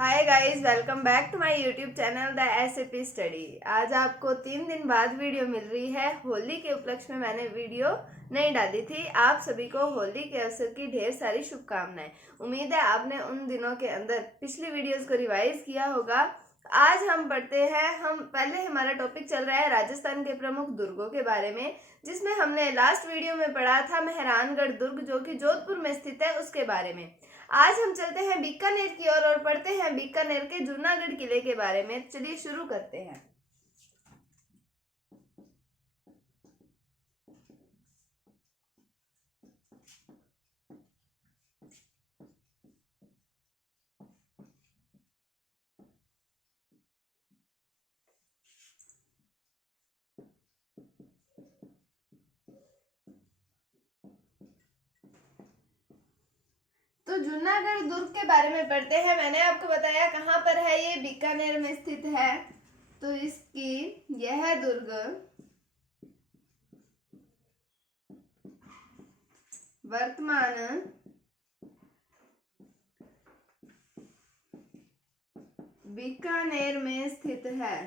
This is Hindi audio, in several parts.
Hi guys, welcome back to my YouTube channel the SAP study. आज आपको 3 दिन बाद वीडियो मिल रही है। होली के उपलक्ष्य में मैंने वीडियो नहीं डाली थी। आप सभी को होली के अवसर की ढेर सारी शुभकामनाएं। उम्मीद है आपने उन दिनों के अंदर पिछली वीडियोस को रिवाइज किया होगा। आज हम पढ़ते हैं। पहले हमारा टॉपिक चल रहा है राजस्थान के प्रमुख दुर्गों के बारे में, जिसमें हमने लास्ट वीडियो में पढ़ा था मेहरानगढ़ दुर्ग, जो कि जोधपुर में स्थित है, उसके बारे में। आज हम चलते हैं बीकानेर की ओर और पढ़ते हैं बीकानेर के जूनागढ़ किले के बारे में। चलिए शुरू करते हैं। तो जूनागढ़ दुर्ग के बारे में पढ़ते हैं। मैंने आपको बताया कहाँ पर है, ये बीकानेर में स्थित है। तो इसकी यह दुर्ग वर्तमान बीकानेर में स्थित है।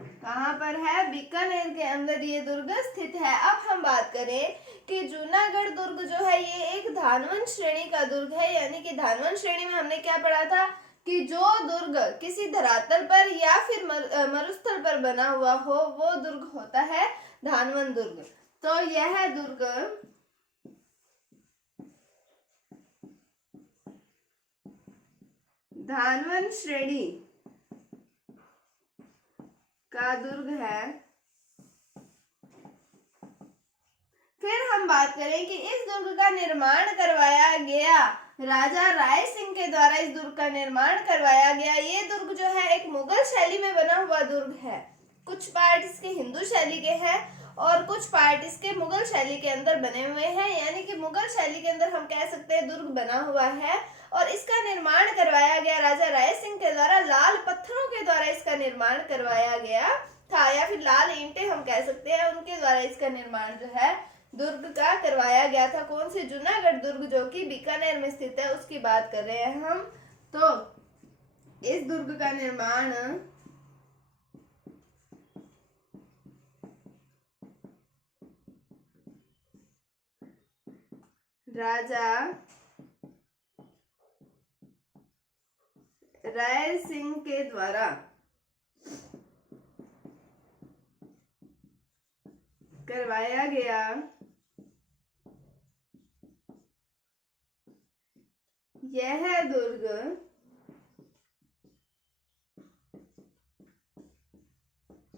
कहाँ पर है? बीकानेर के अंदर ये दुर्ग स्थित है। अब हम बात करें कि जूनागढ़ दुर्ग जो है ये एक धानवंत श्रेणी का दुर्ग है। यानी कि धानवंत श्रेणी में हमने क्या पढ़ा था कि जो दुर्ग किसी धरातल पर या फिर मरुस्थल पर बना हुआ हो वो दुर्ग होता है धानवंत दुर्ग। तो यह दुर्ग धानवंत श्रेणी का दुर्ग है। फिर हम बात करें कि इस दुर्ग का निर्माण करवाया गया राजा राय सिंह के द्वारा। इस दुर्ग का निर्माण करवाया गया। ये दुर्ग जो है एक मुगल शैली में बना हुआ दुर्ग है। कुछ पार्ट इसके हिंदू शैली के हैं और कुछ पार्ट इसके मुगल शैली के अंदर बने हुए हैं। यानी कि मुगल शैली के अंदर हम कह सकते हैं दुर्ग बना हुआ है और इसका निर्माण करवाया गया राजा राय सिंह के द्वारा। लाल पत्थरों के द्वारा इसका निर्माण करवाया गया था, या फिर लाल ईंटें हम कह सकते हैं, उनके द्वारा इसका निर्माण जो है दुर्ग का करवाया गया था। कौन से? जूनागढ़ दुर्ग, जो कि बीकानेर में स्थित है, उसकी बात कर रहे हैं हम। तो इस दुर्ग का निर्माण राजा राय सिंह के द्वारा करवाया गया। यह दुर्ग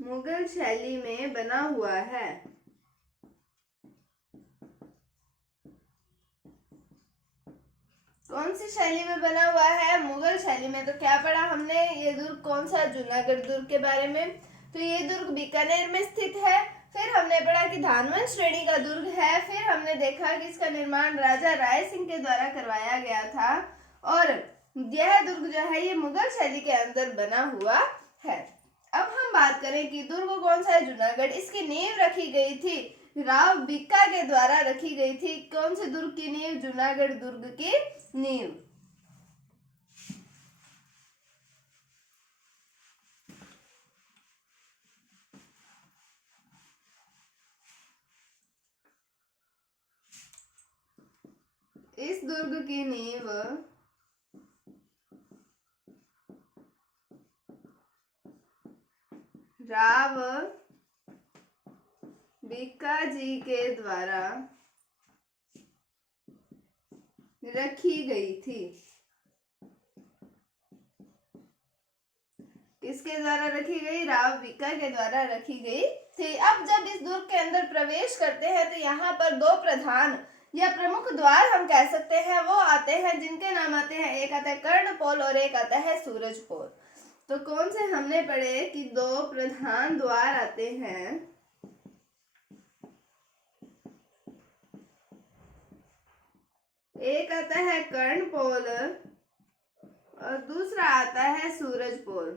मुगल शैली में बना हुआ है। कौन सी शैली में बना हुआ है? मुगल शैली में। तो क्या पढ़ा हमने? ये दुर्ग कौन सा? जूनागढ़ दुर्ग के बारे में। तो ये दुर्ग बीकानेर में स्थित है। फिर हमने पढ़ा कि धानवंत श्रेणी का दुर्ग है। फिर हमने देखा कि इसका निर्माण राजा राय सिंह के द्वारा करवाया गया था और यह दुर्ग जो है ये मुगल शैली के अंदर बना हुआ है। अब हम बात करें कि दुर्ग कौन सा है? जूनागढ़। इसकी नींव रखी गई थी राव बीका के द्वारा रखी गई थी। कौन से दुर्ग की नींव? जूनागढ़ दुर्ग की नींव। इस दुर्ग की नींव राव बीका जी के द्वारा रखी गई थी। किसके द्वारा रखी गई? राव बीका के द्वारा रखी गई थी। अब जब इस दुर्ग के अंदर प्रवेश करते हैं तो यहाँ पर दो प्रधान या प्रमुख द्वार हम कह सकते हैं वो आते हैं, जिनके नाम आते हैं, एक आता है कर्णपोल और एक आता है सूरजपोल। तो कौन से हमने पढ़े कि दो प्रधान द्वार आते हैं। एक आता है कर्णपोल और दूसरा आता है सूरजपोल।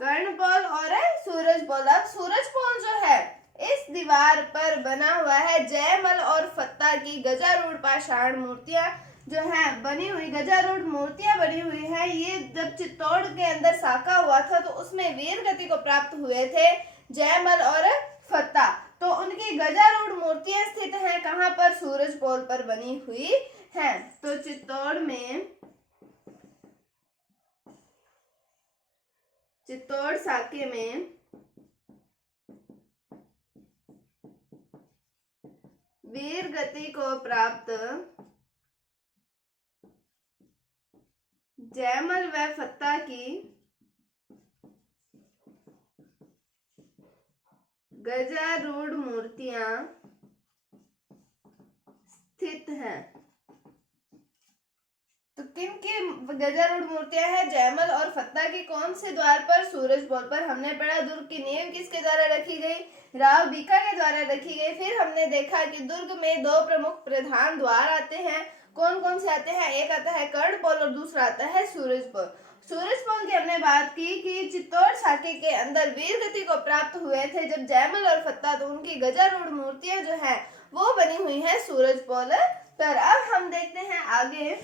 कर्णपोल और सूरजपोल। अब सूरजपोल जो है इस दीवार पर बना हुआ है जयमल और फत्ता की गजारूढ़ पाषाण मूर्तियां जो है बनी हुई, गजारूढ़ मूर्तियां बनी हुई है। ये जब चित्तौड़ के अंदर साका हुआ था तो उसमें वीर गति को प्राप्त हुए थे जयमल और फत्ता। तो उनकी गजारूढ़ मूर्तियां स्थित हैं कहाँ पर? सूरजपोल पर बनी हुई है। तो चित्तौड़ साके में वीर गति को प्राप्त जयमल व फत्ता की गजारूढ़ मूर्तियां स्थित हैं। तो किन की गजारूढ़ मूर्तियां हैं? जयमल और फत्ता की। कौन से द्वार पर? सूरजपोल पर। हमने पढ़ा दुर्ग की नींव किसके द्वारा रखी गई? राव बीका के द्वारा रखी गई। फिर हमने देखा कि दुर्ग में दो प्रमुख प्रधान द्वार आते हैं। कौन कौन से आते हैं? एक आता है कर्णपोल और दूसरा आता है सूरजपोल। सूरजपोल की हमने बात की कि चित्तौड़ साके के अंदर वीर गति को प्राप्त हुए थे जब जयमल और फत्ता, तो उनकी गजारूढ़ मूर्तियां जो है वो बनी हुई है सूरजपोल पर। अब हम देखते हैं आगे।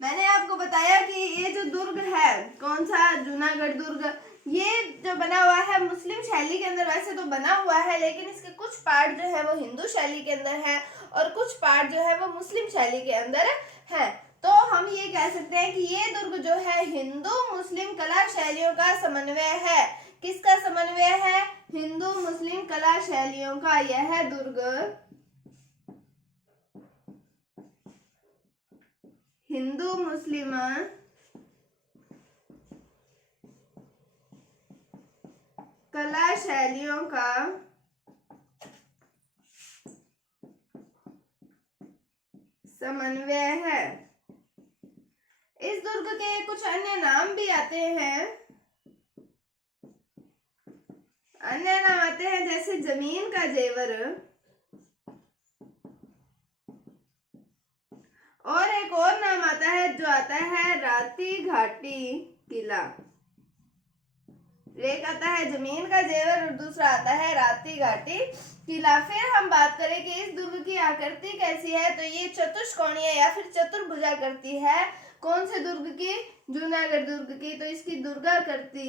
मैंने आपको बताया कि ये जो दुर्ग है, कौन सा? जूनागढ़ दुर्ग। ये जो बना हुआ है मुस्लिम शैली के अंदर वैसे तो बना हुआ है, लेकिन इसके कुछ पार्ट जो है वो हिंदू शैली के अंदर है और कुछ पार्ट जो है वो मुस्लिम शैली के अंदर है। तो हम ये कह सकते हैं कि ये दुर्ग जो है हिंदू मुस्लिम कला शैलियों का समन्वय है। किसका समन्वय है? हिंदू मुस्लिम कला शैलियों का यह दुर्ग हिंदू मुस्लिम कला शैलियों का समन्वय है। इस दुर्ग के कुछ अन्य नाम भी आते हैं। अन्य नाम आते हैं जैसे जमीन का जेवर, और एक और नाम आता है जो आता है राती घाटी किला। एक आता है जमीन का जेवर और दूसरा आता है राती घाटी किला। फिर हम बात करें कि इस दुर्ग की आकृति कैसी है, तो ये चतुष्कोणीय या फिर चतुर्भुजाकृति है। कौन से दुर्ग की? जूनागढ़ दुर्ग की। तो इसकी दुर्गाकृति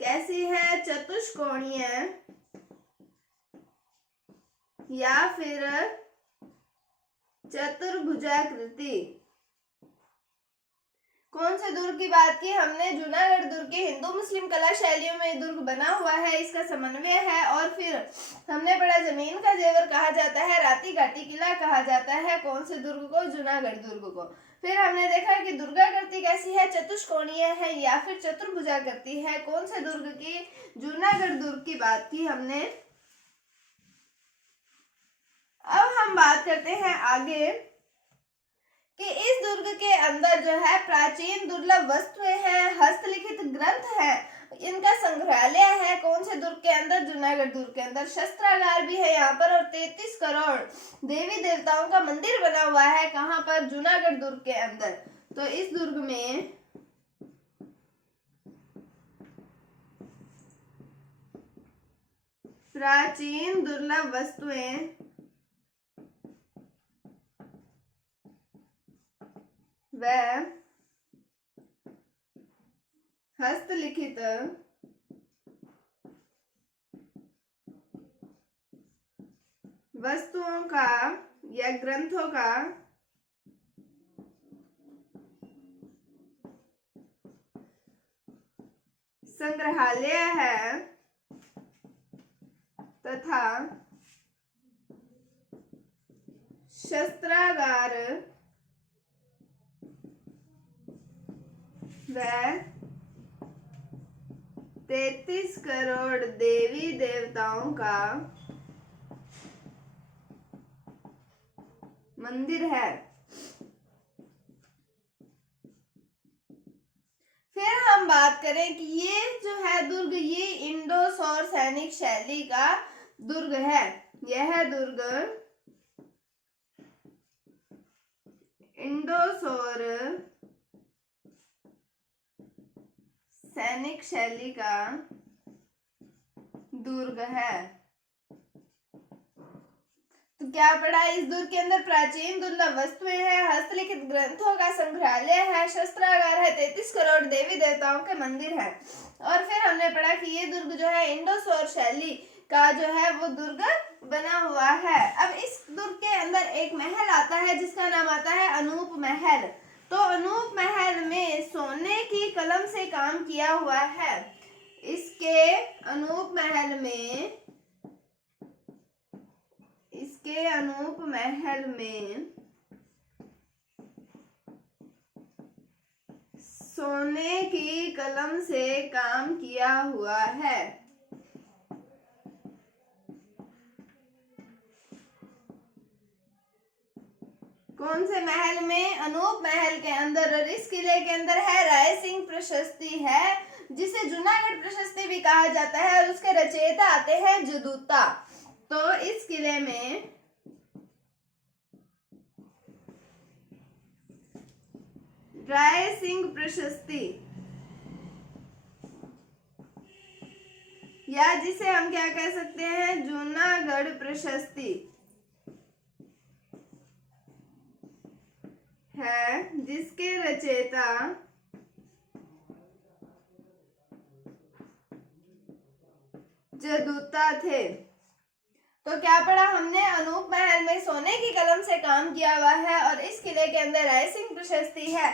कैसी है? चतुष्कोणीय या फिर चतुर्भुजाकृति। कौन से दुर्ग की बात की हमने? जूनागढ़ दुर्ग के हिंदू मुस्लिम कला शैलियों में दुर्ग बना हुआ है, इसका समन्वय है। और फिर हमने पढ़ा जमीन का जेवर कहा जाता है, राती घाटी किला कहा जाता है। कौन से दुर्ग को? जूनागढ़ दुर्ग को। फिर हमने देखा कि दुर्गाकृति कैसी है? चतुष्कोणीय है या फिर चतुर्भुजाकृति है। कौन से दुर्ग की? जूनागढ़ दुर्ग की बात की हमने। अब हम बात करते हैं आगे कि इस दुर्ग के अंदर जो है प्राचीन दुर्लभ वस्तुएं हैं, हस्तलिखित ग्रंथ है, इनका संग्रहालय है। कौन से दुर्ग के अंदर? जूनागढ़ दुर्ग के अंदर। शस्त्रागार भी है यहाँ पर और 33 करोड़ देवी देवताओं का मंदिर बना हुआ है। कहाँ पर? जूनागढ़ दुर्ग के अंदर। तो इस दुर्ग में प्राचीन दुर्लभ वस्तुएं व हस्तलिखित वस्तुओं का या ग्रंथों का संग्रहालय है तथा शस्त्रागार व 33 करोड़ देवी देवताओं का मंदिर है। फिर हम बात करें कि ये जो है दुर्ग, ये इंडो-सौर सैनिक शैली का दुर्ग है। यह दुर्ग इंडो-सौर सैनिक शैली का दुर्ग है। तो क्या पढ़ा, इस दुर्ग के अंदर प्राचीन दुर्लभ वस्तुएं हैं, हस्तलिखित ग्रंथों का संग्रहालय है, शस्त्रागार है, 33 करोड़ देवी देवताओं के मंदिर है। और फिर हमने पढ़ा कि ये दुर्ग जो है इंडो-सौर शैली का जो है वो दुर्ग बना हुआ है। अब इस दुर्ग के अंदर एक महल आता है जिसका नाम आता है अनूप महल। तो अनूप महल में सोने की कलम से काम किया हुआ है। इसके अनूप महल में सोने की कलम से काम किया हुआ है। कौन से महल में? अनूप महल के अंदर। और इस किले के अंदर है राय सिंह प्रशस्ति है, जिसे जूनागढ़ प्रशस्ति भी कहा जाता है, और उसके रचयिता आते हैं जदूता। तो इस किले में राय सिंह प्रशस्ति, या जिसे हम क्या कह सकते हैं, जूनागढ़ प्रशस्ति है, जिसके रचयिता जदूता थे। तो क्या पढ़ा हमने, अनूप महल में सोने की कलम से काम किया हुआ है, और इस किले के अंदर राय सिंह प्रशस्ति है,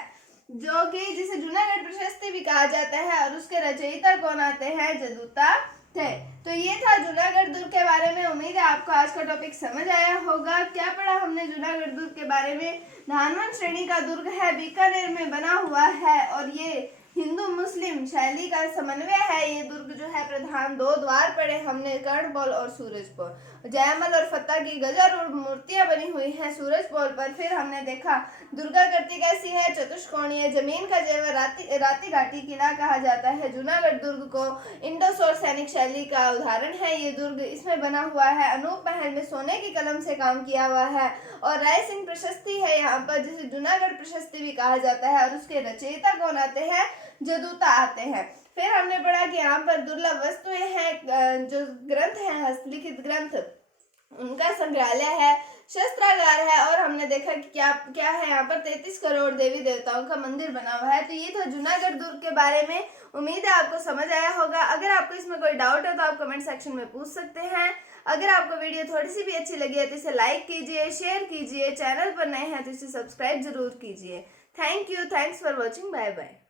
जो कि जिसे जूनागढ़ प्रशस्ति भी कहा जाता है, और उसके रचयिता कौन आते हैं, जदूता थे। तो ये था जूनागढ़ दुर्ग के बारे में। उम्मीद है आपको आज का टॉपिक समझ आया होगा। क्या पढ़ा हमने जूनागढ़ दुर्ग के बारे में? धानवंत श्रेणी का दुर्ग है, बीकानेर में बना हुआ है, और ये हिंदू मुस्लिम शैली का समन्वय है। ये दुर्ग जो है प्रधान 2 द्वार पड़े हमने, कर्णपौल और सूरजपौल। जयमल और फत्ता की गजारूढ़ मूर्तियां बनी हुई हैं सूरजपौल पर। फिर हमने देखा दुर्गाकृति कैसी है, चतुष्कोणीय, जमीन का जेवर, राती घाटी किला कहा जाता है। जूनागढ़ दुर्ग को इंडो-सौर सैनिक शैली का उदाहरण है ये दुर्ग। इसमें बना हुआ है, अनूप महल में सोने की कलम से काम किया हुआ है, और राय सिंह प्रशस्ति है यहाँ पर, जिसे जूनागढ़ प्रशस्ति भी कहा जाता है, और उसके रचयिता कौन आते हैं, जदूता आते हैं। फिर हमने पढ़ा कि यहाँ पर दुर्लभ वस्तुएं हैं, जो ग्रंथ हैं, हस्तलिखित ग्रंथ, उनका संग्रहालय है, शस्त्रागार है, और हमने देखा कि क्या क्या है यहाँ पर 33 करोड़ देवी देवताओं का मंदिर बना हुआ है। तो ये था जूनागढ़ दुर्ग के बारे में। उम्मीद है आपको समझ आया होगा। अगर आपको इसमें कोई डाउट है तो आप कमेंट सेक्शन में पूछ सकते हैं। अगर आपको वीडियो थोड़ी सी भी अच्छी लगी है तो इसे लाइक कीजिए, शेयर कीजिए, चैनल पर नए हैं तो इसे सब्सक्राइब जरूर कीजिए। Thank you, thanks for watching, bye bye.